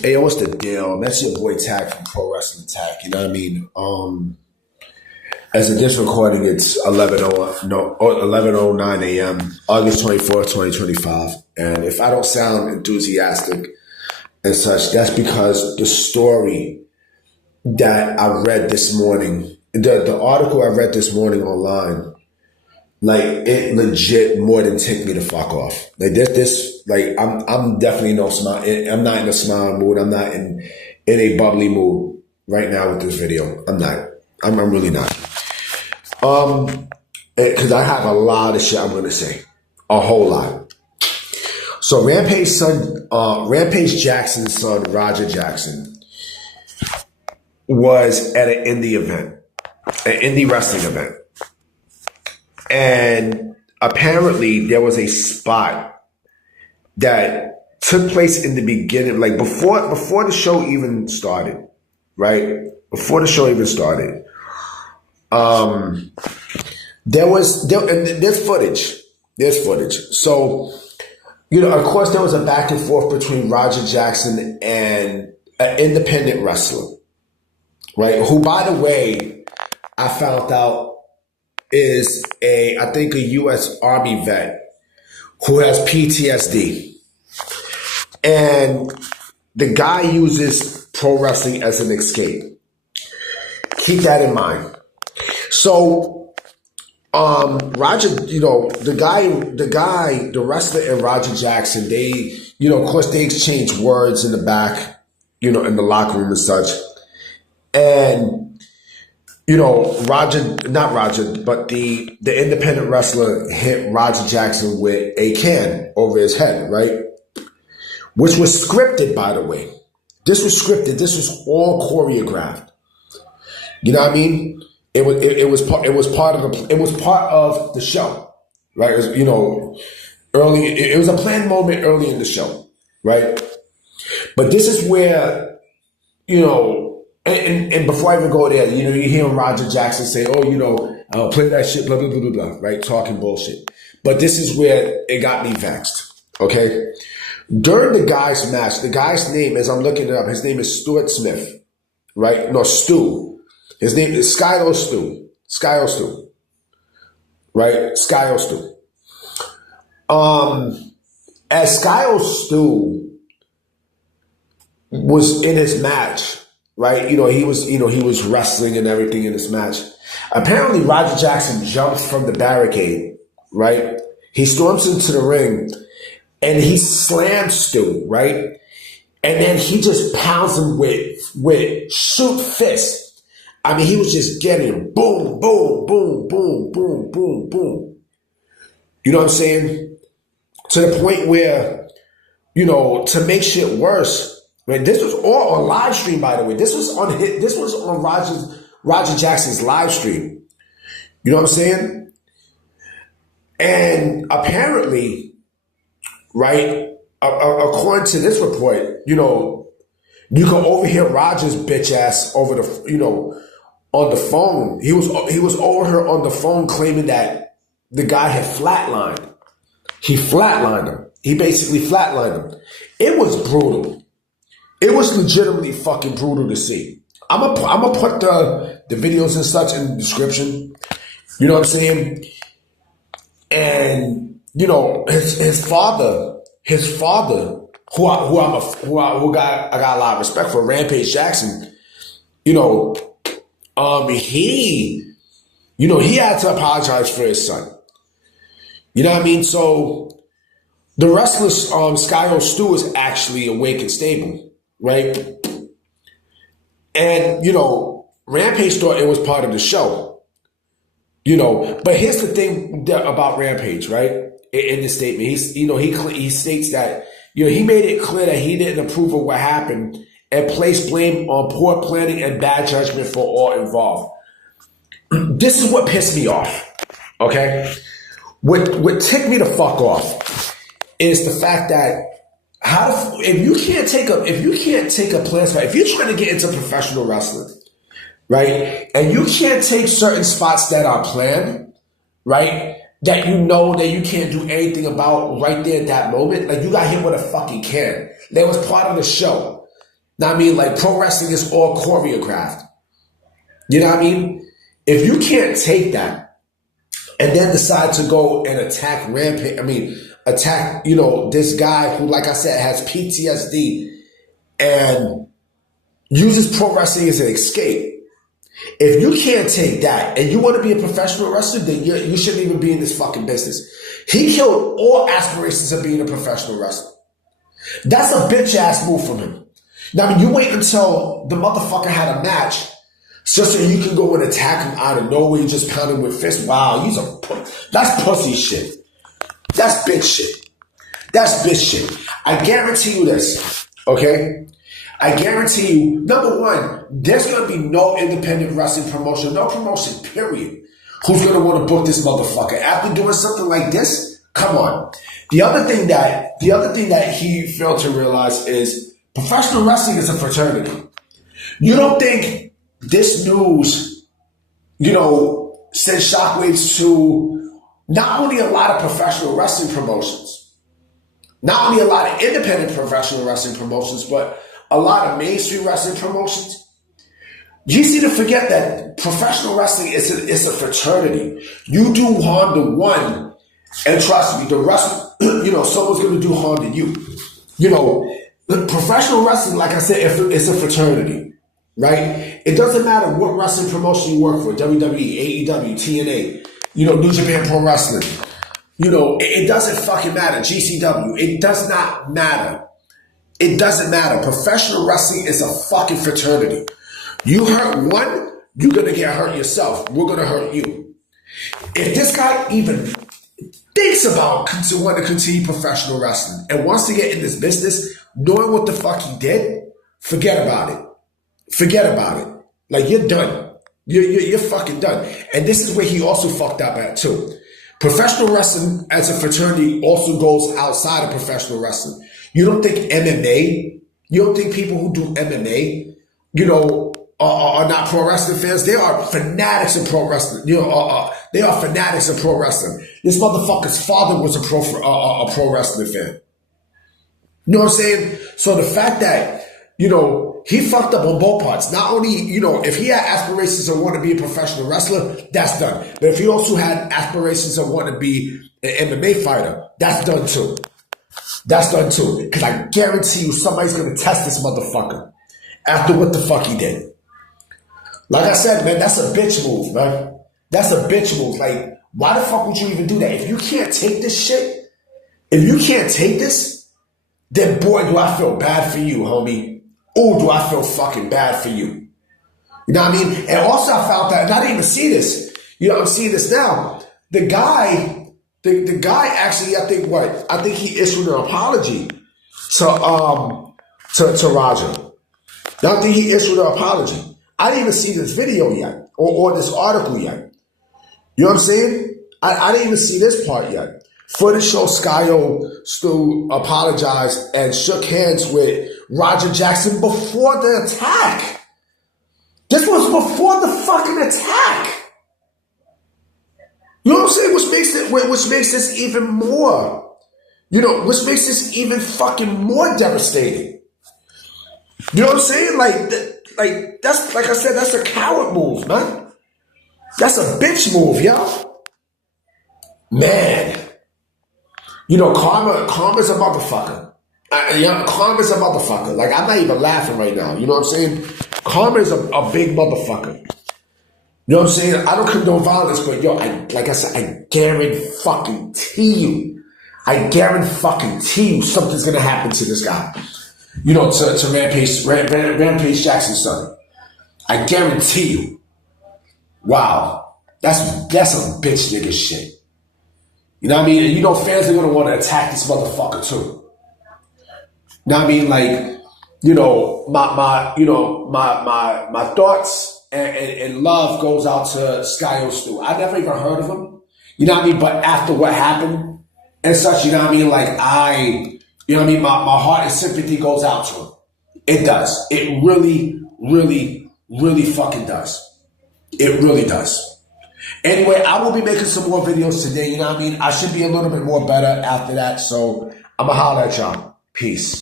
Hey, what's the deal? That's your boy Tack from Pro Wrestling Tack. You know what I mean? As of this recording, it's 11:09 a.m. August 24th, 2025. And if I don't sound enthusiastic and such, that's because the story that I read this morning, the article I read this morning online, like it legit more than ticked me the fuck off. Like this, like I'm definitely no smile. I'm not in a smiling mood. I'm not in a bubbly mood right now with this video. I'm not. I'm really not. Because I have a lot of shit I'm gonna say, a whole lot. So Rampage Jackson's son, Roger Jackson, was at an indie event, an indie wrestling event. And apparently there was a spot that took place in the beginning, like before the show even started, right? Before the show even started. There's footage. There's footage. So, you know, of course there was a back and forth between Roger Jackson and an independent wrestler, right? Who, by the way, I found out is I think a U.S. Army vet who has PTSD. And the guy uses pro wrestling as an escape. Keep that in mind. So, Roger, you know, the wrestler and Roger Jackson, they, you know, of course they exchange words in the back, you know, in the locker room and such. And you know, but the independent wrestler hit Roger Jackson with a can over his head, right? Which was scripted, by the way. This was scripted. This was all choreographed. You know what I mean? It was part of the show, right? It was, you know, early. It was a planned moment early in the show, right? But this is where, you know. And before I even go there, you know, you hear Roger Jackson say, oh, you know, play that shit, blah, blah, blah, blah, blah, right? Talking bullshit. But this is where it got me vexed, okay? During the guy's match, the guy's name, as I'm looking it up, his name is Stuart Smith, right? No, Stu. His name is Skyo Stu, right? Skyo Stu. As Skyo Stu was in his match, right, he was wrestling and everything in this match. Apparently, Roger Jackson jumps from the barricade, right? He storms into the ring, and he slams Stu, right? And then he just pounds him with shoot fists. I mean, he was just getting boom, boom, boom, boom, boom, boom, boom. You know what I'm saying? To the point where, you know, to make shit worse. Right, this was all on live stream, by the way. This was on Roger Jackson's live stream. You know what I'm saying? And apparently, right, according to this report, you know, you can overhear Roger's bitch ass over the, you know, on the phone. He was over her on the phone claiming that the guy had flatlined. He flatlined him. He basically flatlined him. It was brutal. It was legitimately fucking brutal to see. I'm gonna put the videos and such in the description. You know what I'm saying? And you know his father, who I got a lot of respect for, Rampage Jackson. You know, he had to apologize for his son. You know what I mean? So the wrestler Skyo Stu is actually awake and stable. Right? And, you know, Rampage thought it was part of the show. You know, but here's the thing about Rampage, right? In the statement, he states that, you know, he made it clear that he didn't approve of what happened and placed blame on poor planning and bad judgment for all involved. This is what pissed me off, okay? What ticked me the fuck off is the fact that if you can't take a plan spot, if you're trying to get into professional wrestling, right, and you can't take certain spots that are planned, right, that you know that you can't do anything about right there at that moment, like you got hit with a fucking can. That was part of the show. Know what I mean? Like pro wrestling is all choreographed. You know what I mean? If you can't take that and then decide to go and attack attack, this guy who, like I said, has PTSD and uses pro wrestling as an escape. If you can't take that and you want to be a professional wrestler, then you shouldn't even be in this fucking business. He killed all aspirations of being a professional wrestler. That's a bitch ass move from him. Now, I mean, you wait until the motherfucker had a match just so you can go and attack him out of nowhere. You just pound him with fists. Wow, that's pussy shit. That's bitch shit. That's bitch shit. I guarantee you this, okay? I guarantee you, number one, there's going to be no independent wrestling promotion, no promotion, period, who's going to want to book this motherfucker. After doing something like this, come on. The other thing that he failed to realize is professional wrestling is a fraternity. You don't think this news, sends shockwaves to not only a lot of professional wrestling promotions, not only a lot of independent professional wrestling promotions, but a lot of mainstream wrestling promotions. You see to forget that professional wrestling is a fraternity. You do harm to one, and trust me, the rest, someone's going to do harm to you. Professional wrestling, like I said, it's a fraternity, right? It doesn't matter what wrestling promotion you work for, WWE, AEW, TNA, New Japan Pro Wrestling. It doesn't fucking matter. GCW, it does not matter. It doesn't matter. Professional wrestling is a fucking fraternity. You hurt one, you're going to get hurt yourself. We're going to hurt you. If this guy even thinks about wanting to continue professional wrestling and wants to get in this business, knowing what the fuck he did, forget about it. Forget about it. Like, you're done. You're fucking done. And this is where he also fucked up at too. Professional wrestling as a fraternity also goes outside of professional wrestling. You don't think MMA, you don't think people who do MMA, are not pro wrestling fans? They are fanatics of pro wrestling. They are fanatics of pro wrestling. This motherfucker's father was a pro wrestling fan. You know what I'm saying? So the fact that, he fucked up on both parts. Not only, if he had aspirations of wanting to be a professional wrestler, that's done. But if he also had aspirations of wanting to be an MMA fighter, that's done too. That's done too. Because I guarantee you somebody's going to test this motherfucker after what the fuck he did. Like I said, man, that's a bitch move, man. That's a bitch move. Like, why the fuck would you even do that? If you can't take this shit, if you can't take this, then boy, do I feel bad for you, homie. Oh, do I feel fucking bad for you. You know what I mean? And also I found that, and I didn't even see this. I'm seeing this now. The guy actually, I think he issued an apology to Roger. I think he issued an apology. I didn't even see this video yet or this article yet. You know what I'm saying? I didn't even see this part yet. Footage shows Skyo still apologized and shook hands with Roger Jackson before the attack. This was before the fucking attack. You know what I'm saying? Which makes this even more, which makes this even fucking more devastating. You know what I'm saying? Like that's, like I said, that's a coward move, man. That's a bitch move, yo. Man. Karma's a motherfucker. Karma's a motherfucker. Like, I'm not even laughing right now. You know what I'm saying? Karma is a big motherfucker. You know what I'm saying? I don't condone violence, but like I said, I guarantee you something's gonna happen to this guy. To Rampage Jackson's son. I guarantee you. Wow. That's some bitch nigga shit. You know what I mean? And fans are gonna want to attack this motherfucker too. You know what I mean? Like, my thoughts and love goes out to Skyo Stu. I never even heard of him. You know what I mean? But after what happened and such, you know what I mean? Like my heart and sympathy goes out to him. It does. It really, really, really fucking does. It really does. Anyway, I will be making some more videos today, you know what I mean? I should be a little bit more better after that, so I'm gonna holler at y'all. Peace.